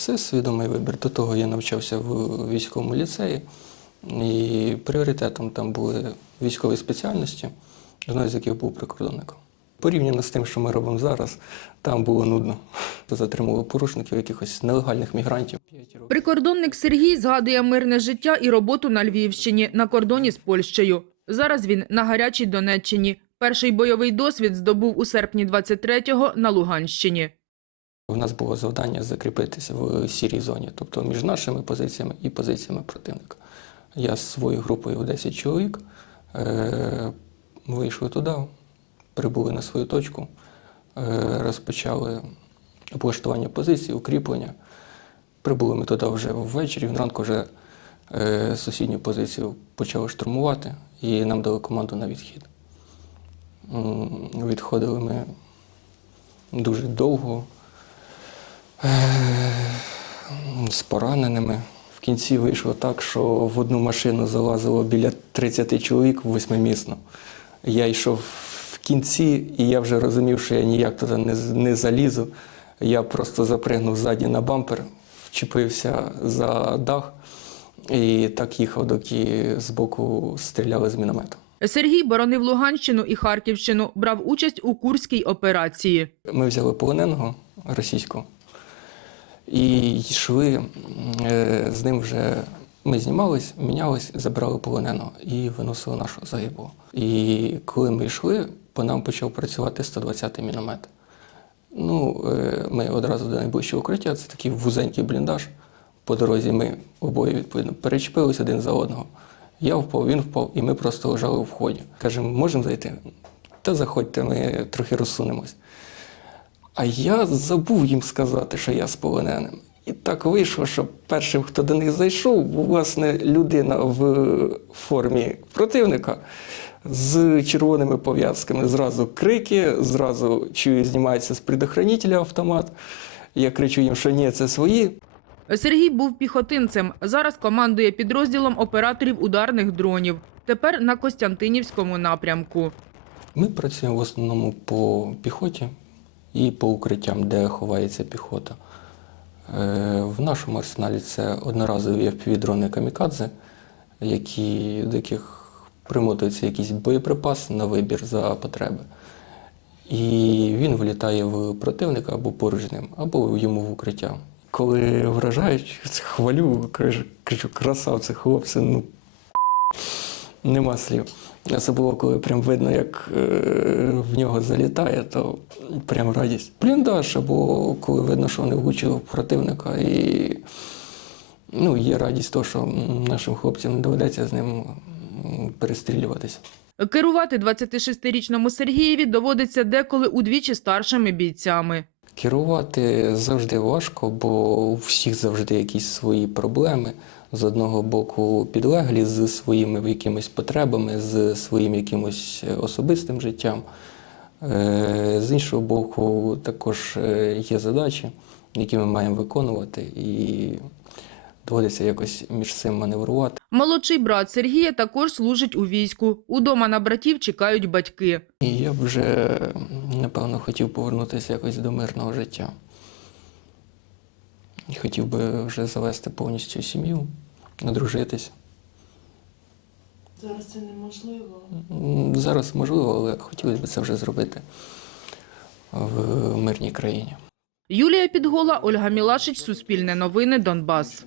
Це свідомий вибір. До того я навчався в військовому ліцеї, і пріоритетом там були військові спеціальності, одною з яких був прикордонником. Порівняно з тим, що ми робимо зараз, там було нудно. Затримували порушників, якихось нелегальних мігрантів. Прикордонник Сергій згадує мирне життя і роботу на Львівщині на кордоні з Польщею. Зараз він на гарячій Донеччині. Перший бойовий досвід здобув у серпні 23-го на Луганщині. У нас було завдання закріпитися в сірій зоні, тобто між нашими позиціями і позиціями противника. Я з своєю групою в 10 чоловік е, вийшли туди, прибули на свою точку, е, розпочали облаштування позицій, укріплення. Прибули ми туди вже ввечері, вранку вже е, сусідню позицію почали штурмувати і нам дали команду на відхід. Відходили ми дуже довго з пораненими. В кінці вийшло так, що в одну машину залазило біля 30 чоловік восьмимісно. Я йшов в кінці, і я вже розумів, що я ніяк туди не, не залізу. Я просто запригнув ззаді на бампер, вчепився за дах і так їхав, доки збоку стріляли з міномета. Сергій боронив Луганщину і Харківщину, брав участь у Курській операції. Ми взяли полоненого російського і йшли е, з ним вже. Ми знімались, мінялись, забрали полоненого і виносили нашого загиблого. І коли ми йшли, по нам почав працювати 120-й міномет. Ну, е, ми одразу до найближчого укриття, це такий вузенький бліндаж. По дорозі ми обоє відповідно перечепились один за одного. Я впав, він впав, і ми просто лежали у вході. Кажемо, можемо зайти? Та заходьте, ми трохи розсунемось. А я забув їм сказати, що я з полоненим. І так вийшло, що першим, хто до них зайшов, був, власне, людина в формі противника з червоними пов'язками. Зразу крики, зразу чую, знімається з предохранителя автомат. Я кричу їм, що ні, це свої. Сергій був піхотинцем. Зараз командує підрозділом операторів ударних дронів. Тепер на Костянтинівському напрямку. Ми працюємо в основному по піхоті і по укриттям, де ховається піхота. Е, В нашому арсеналі це одноразові FPV-дрони камікадзе, які, до яких примотується якийсь боєприпас на вибір за потреби. І він влітає в противника або поруч ним, або йому в укриття. Коли вражають, хвалю, кажу, красавці, хлопці, ну Нема слів. Особливо, коли прям видно, як е, в нього залітає, то прям радість. Бліндаж, або коли видно, що вони влучили противника, і ну, є радість того, що нашим хлопцям не доведеться з ним перестрілюватися. Керувати 26-річному Сергієві доводиться деколи удвічі старшими бійцями. Керувати завжди важко, бо у всіх завжди якісь свої проблеми. З одного боку, підлеглі з своїми якимись потребами, з своїм якимось особистим життям. Е, З іншого боку, також е, є задачі, які ми маємо виконувати, і доводиться якось між цим маневрувати. Молодший брат Сергія також служить у війську. Удома на братів чекають батьки. І я б вже, напевно, хотів повернутися якось до мирного життя. І хотів би вже завести повністю сім'ю, одружитись. Зараз це неможливо. Зараз можливо, але хотілося б це вже зробити в мирній країні. Юлія Підгола, Ольга Мілашич, Суспільне новини, Донбас.